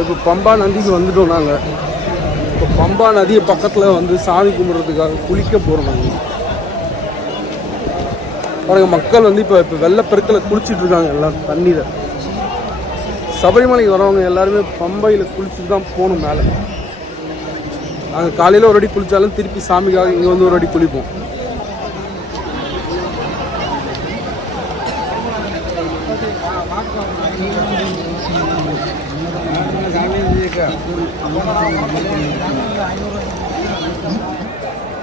இப்போ பம்பா நதிக்கு வந்துட்டோம் நாங்கள். இப்போ பம்பா நதி பக்கத்தில் வந்து சாமி கும்பிட்றதுக்காக குளிக்க போகிறோம் நாங்கள். பாருங்கள், மக்கள் வந்து இப்போ வெள்ளப்பெருக்கில் குளிச்சுட்டு இருக்காங்க எல்லாம் தண்ணியில். சபரிமலைக்கு வரவங்க எல்லாருமே பம்பையில் குளிச்சுட்டு தான் போகணும் மேலே. நாங்கள் காலையில் ஒரு அடி குளித்தாலும் திருப்பி சாமிக்காக இங்கே வந்து ஒரு அடி குளிப்போம்.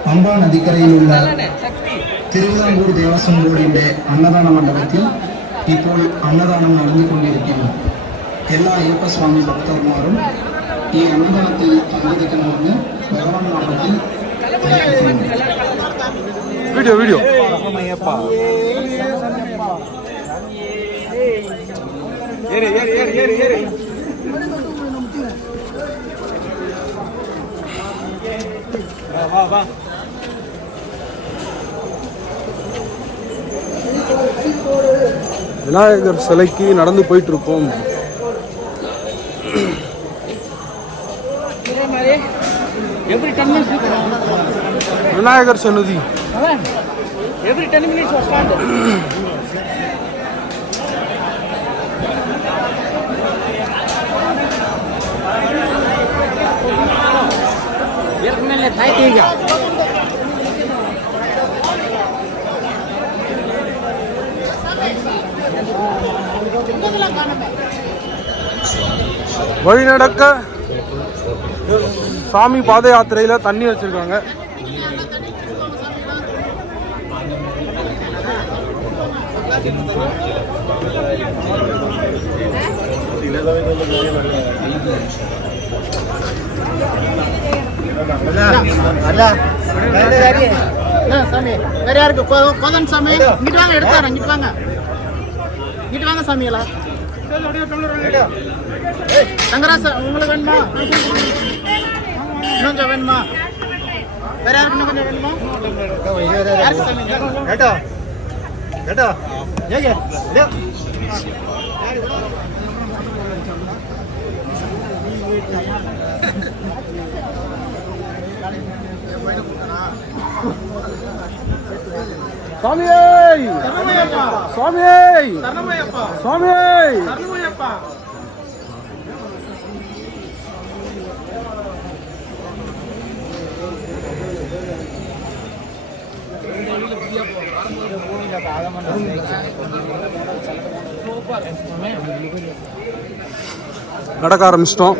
பம்பா நதிக்கரையில் உள்ள திருவிதாங்கூர் தேவஸ்வம் போர்டிന്റെ அன்னதான மண்டபத்தில் ഇപ്പോൾ അന്നദാനം നടന്നുകൊണ്ടിരിക്കുന്നു. എല്ലാ അയ്യപ്പ സ്വാമി ഭക്തന്മാരും ഈ അന്നദാനത്തിൽ പങ്കെടുക്കണമെന്ന് ഭഗവാൻ നാമത്തിൽ വീഡിയോ விநாயகர் சிலைக்கு நடந்து போயிட்டு இருக்கோம். விநாயகர் சன்னதி every 10 minutes was started. ये थाई देगा வழி நடக்க சாமி பாத யாத்திரையில் தண்ணி வச்சிருக்காங்க. சாமி வேற யாருக்கு கோதன் சாமி இங்கிட்டு வாங்க, எடுத்தாரு இங்கிட்டு வாங்க, இங்கிட்டு வாங்க சாமிகளா. தங்கராச உங்களுக்கு வேணுமா? இன்னும் கொஞ்சம் வேணுமா? வேற யாருக்கு இன்னும் கொஞ்சம் வேணுமா? யாருக்கு சாமி கேட்டோ கேட்டோ ஏங்க சுவாமியே சுவாமியே சுவாமியே நடக்க ஆரம்பிச்சிட்டோம்.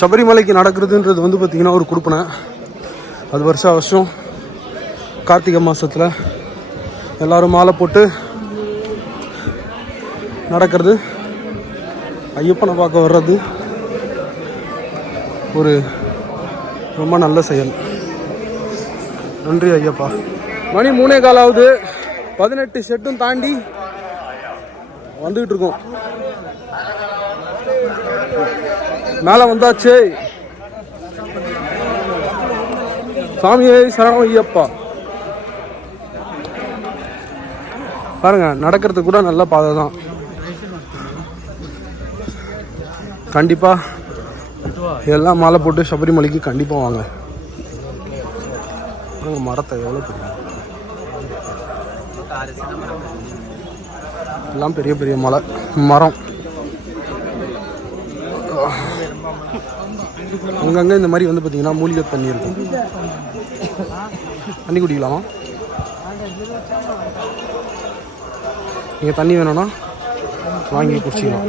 சபரிமலைக்கு நடக்கிறதுன்றது வந்து பார்த்திங்கன்னா ஒரு கொடுப்பனை. அது வருஷம் கார்த்திகை மாதத்தில் எல்லோரும் மாலை போட்டு நடக்கிறது, ஐயப்பனை பார்க்க வர்றது ஒரு ரொம்ப நல்ல செயல். நன்றி ஐயப்பா. மணி 3:15 ஆகுது. 18 ஷெட்டும் தாண்டி வந்துக்கிட்டு இருக்கோம். மேலே வந்தாச்சு. சாமியே சரணம் ஐயப்பா. பாருங்க, நடக்கிறதுக்கு கூட நல்ல பாதை தான். கண்டிப்பா எல்லாம் மாலை போட்டு சபரிமலைக்கு கண்டிப்பா வாங்க. மரத்தை எவ்வளோ பெரிய, எல்லாம் பெரிய பெரிய மரம். அங்கங்கே இந்த மாதிரி வந்து பார்த்தீங்கன்னா மூலிகை தண்ணி இருக்கும். தண்ணி குடிக்கலாமா? நீங்கள் தண்ணி வேணும்னா வாங்கி குடிச்சிக்கலாம்.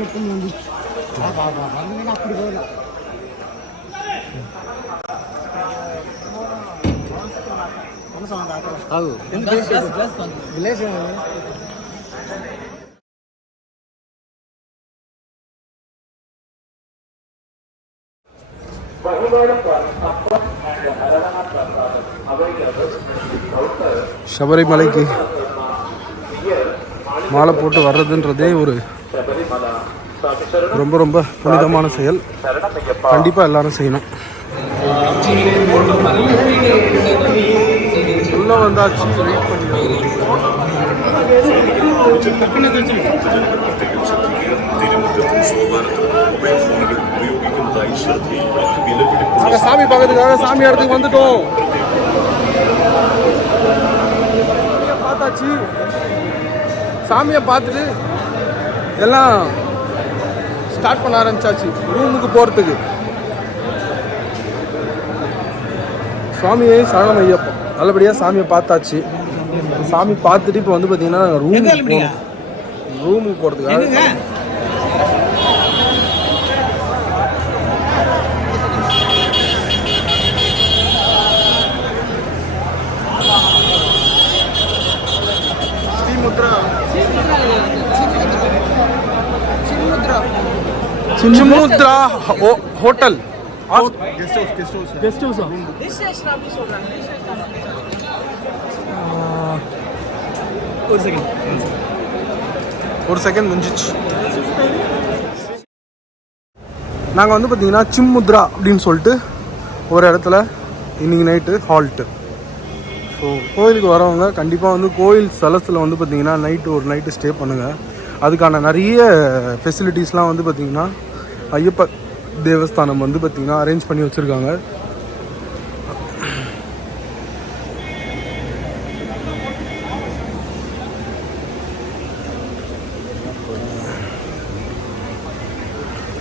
சபரிமலைக்கு மாலை போட்டு வர்றதுன்றதே ஒரு ரொம்ப ரொம்ப புனிதமான செயல். கண்டிப்பாக எல்லாரும் செய்யணும். உள்ள வந்தாச்சு. வெயிட் பண்ணி சாமி பார்க்கறதுக்காக சாமி இடத்துக்கு வந்துட்டோம். பார்த்தாச்சு. சாமியை பார்த்துட்டு எல்லாம் ஸ்டார்ட் பண்ண ஆரம்பிச்சாச்சு ரூமுக்கு போகிறதுக்கு. சுவாமியை சரணம் ஐயப்பா. நல்லபடியாக சாமியை பார்த்தாச்சு. சாமி பார்த்துட்டு இப்போ வந்து பார்த்தீங்கன்னா ரூமுக்கு போகிறதுக்காக சின்முத்ரா ஹோட்டல் கெஸ்ட் ஹவுஸ் ஒரு செகண்ட் முடிஞ்சிச்சு. நாங்கள் வந்து பார்த்தீங்கன்னா சின்முத்ரா அப்படின்னு சொல்லிட்டு ஒரு இடத்துல இன்னைக்கு நைட்டு ஹால்ட்டு. ஸோ கோயிலுக்கு வரவங்க கண்டிப்பாக வந்து கோயில் ஸ்தலத்தில் வந்து பார்த்திங்கன்னா ஒரு நைட்டு ஸ்டே பண்ணுங்கள். அதுக்கான நிறைய ஃபெசிலிட்டிஸ்லாம் வந்து பார்த்திங்கன்னா ஐயப்ப தேவஸ்தானம் வந்து பார்த்திங்கன்னா அரேஞ்ச் பண்ணி வச்சுருக்காங்க.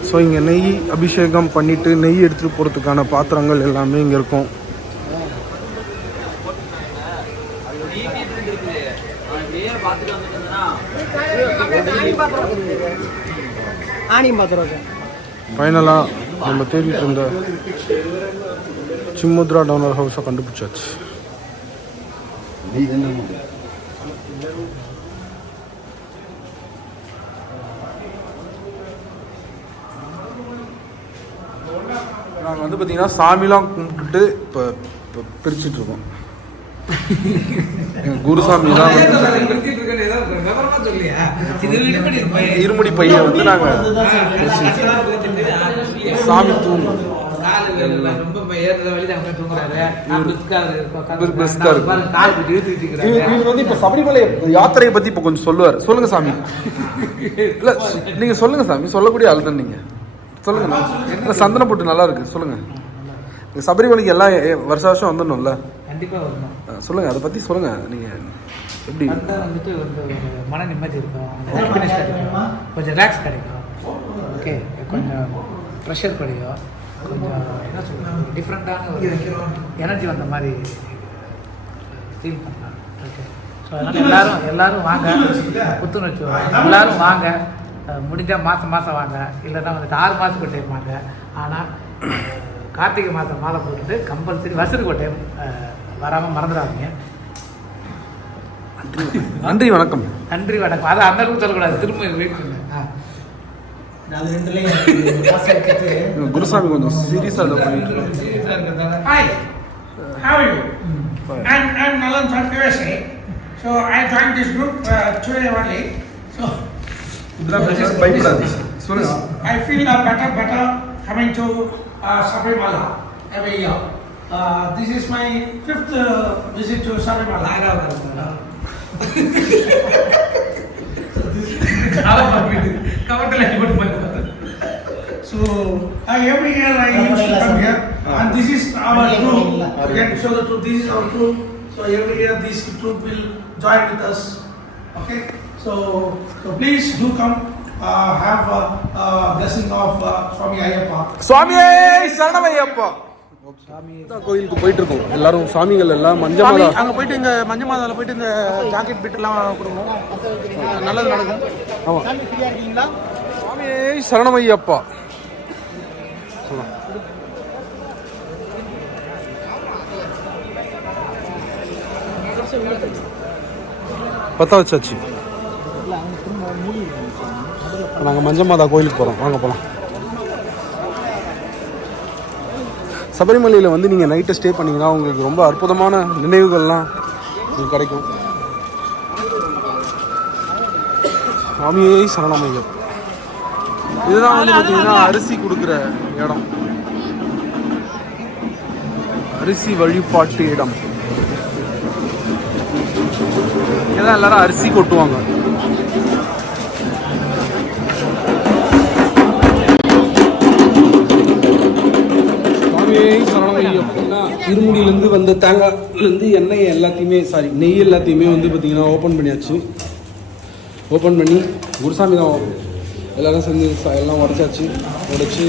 ஸோ இங்கே நெய் அபிஷேகம் பண்ணிவிட்டு நெய் எடுத்துகிட்டு போகிறதுக்கான பாத்திரங்கள் எல்லாமே இங்கே இருக்கும். ஃபைனலாக நம்ம தேடிட்டு இருந்த சின்முத்ரா டவுனர் ஹவுஸை கண்டுபிடிச்சாச்சு. நாங்கள் வந்து பார்த்தீங்கன்னா சாமிலாம் கும்பிட்டுட்டு இப்போ பிரிச்சுட்ருக்கோம். குருசாமி தான் இருமுடி பையன் வந்து நாங்கள் சாமி தூங்கும். இப்போ சபரிமலை யாத்திரையை பற்றி இப்போ கொஞ்சம் சொல்லுவார். சொல்லுங்க சாமி. இல்லை நீங்க சொல்லுங்க சாமி. சொல்லக்கூடிய ஆள் தான் நீங்க. சொல்லுங்க. சந்தன போட்டு நல்லா இருக்கு. சொல்லுங்க. சபரிமலைக்கு எல்லாம் வருஷம் வந்துடணும்ல. கண்டிப்பாக வரணும். சொல்லுங்கள், அதை பற்றி சொல்லுங்கள். நீங்கள் எப்படி வந்துட்டு வந்து மன நிம்மதி இருக்கும், ஹாப்பினஸ் கிடைக்கும், கொஞ்சம் ரிலாக்ஸ் கிடைக்கும். ஓகே, கொஞ்சம் ப்ரெஷர் குறையும், கொஞ்சம் என்ன சொல்லுங்கள் டிஃப்ரெண்ட்டான ஒரு எனர்ஜி வந்த மாதிரி ஃபீல் பண்ணலாம். ஓகே, ஸோ அதனால் எல்லோரும் வாங்க, புத்துணர்ச்சி எல்லோரும் வாங்க. முடிஞ்சால் மாதம் வாங்க, இல்லைன்னா வந்துட்டு 6 மாதத்துக்கு ஒரு டைம் வாங்க. ஆனால் கார்த்திகை மாதம் மாலை போட்டுட்டு கம்பல்சரி வருஷத்துக்கு ஒரு டைம் வராமல் மறந்துடாதீங்க. நன்றி வணக்கம். நன்றி வணக்கம். அதை அந்த அளவுக்கு சொல்லக்கூடாது, திரும்ப வெயிட் பண்ணுங்க. குருசாமி கொஞ்சம் சீரியஸாக Hi, how are you? I'm Nalan Sankavese. So I joined this group today only. So I feel better coming to Sabarimala every year. This is my 5th visit to Sabarimala. So every year I used to come here, and this is our group. Again, show the truth. This is our group. So every year this group will join with us. Okay. So please do come. Have a blessing of Swami Ayyappa. Swami Saranam Ayyappa. கோயிலுக்கு போயிட்டு இருக்கோம் எல்லாரும். சாமிகள் எல்லாம் மஞ்சள் மாதா அங்கே போயிட்டு இங்கே மஞ்சள் மாதாவில் போயிட்டு இந்த ஜாக்கெட் பிட்டெல்லாம் கொடுக்கணும், நல்லது நடக்கும். ஆமாம். சாமி ஃப்ரீயாக இருக்கீங்களா? சுவாமி சரணம் ஐயப்பா. பற்ற வச்சாச்சு. நாங்கள் மஞ்சள் மாதா கோயிலுக்கு போகிறோம், வாங்க போகலாம். சபரிமலையில் வந்து நீங்கள் நைட்டை ஸ்டே பண்ணிங்கன்னா உங்களுக்கு ரொம்ப அற்புதமான நினைவுகள்லாம் உங்களுக்கு கிடைக்கும். சுவாமியே சரணமையோ. இதுதான் வந்து பார்த்தீங்கன்னா அரிசி கொடுக்குற இடம், அரிசி வழிபாட்டு இடம். இங்கதான் எல்லாரும் அரிசி கொட்டுவாங்க. இருமுடியிலேருந்து வந்த தேங்காய்லேருந்து எண்ணெய் எல்லாத்தையுமே நெய் எல்லாத்தையுமே வந்து பார்த்தீங்கன்னா ஓப்பன் பண்ணியாச்சு. ஓப்பன் பண்ணி குருசாமி தான் எல்லோரும் சேர்ந்து எல்லாம் உடச்சி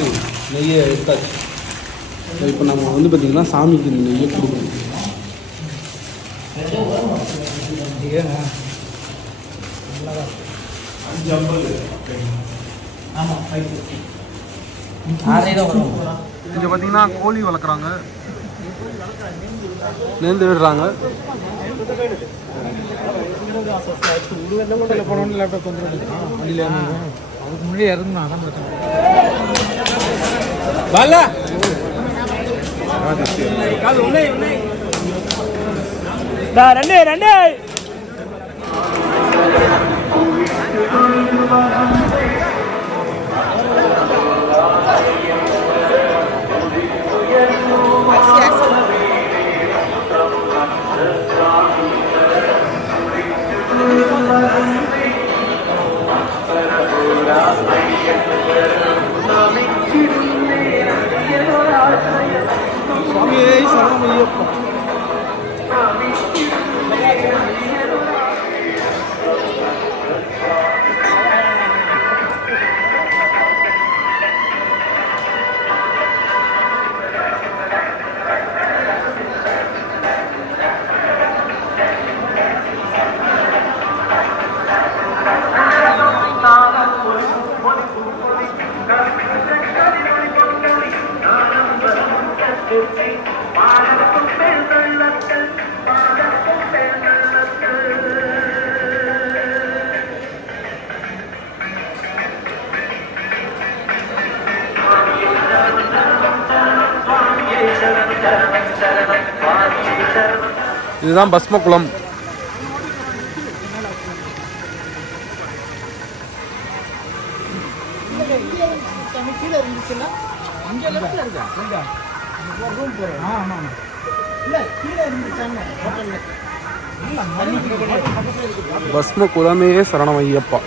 நெய்யை எடுத்தாச்சு. இப்போ நம்ம வந்து பார்த்திங்கன்னா சாமிக்கு நெய்யை கொடுக்கணும். இங்கே பார்த்தீங்கன்னா கோழி வளர்க்குறாங்க, நேர்ந்து விடுறாங்க. அதுக்கு முன்னாடி இறங்கணும், அதான் பிரச்சனை. ரெண்டு சுவாமியே சரணமையப்பா. இதுதான் பஸ்மகுளம். பஸ்மகுளமே சரணமையப்பா.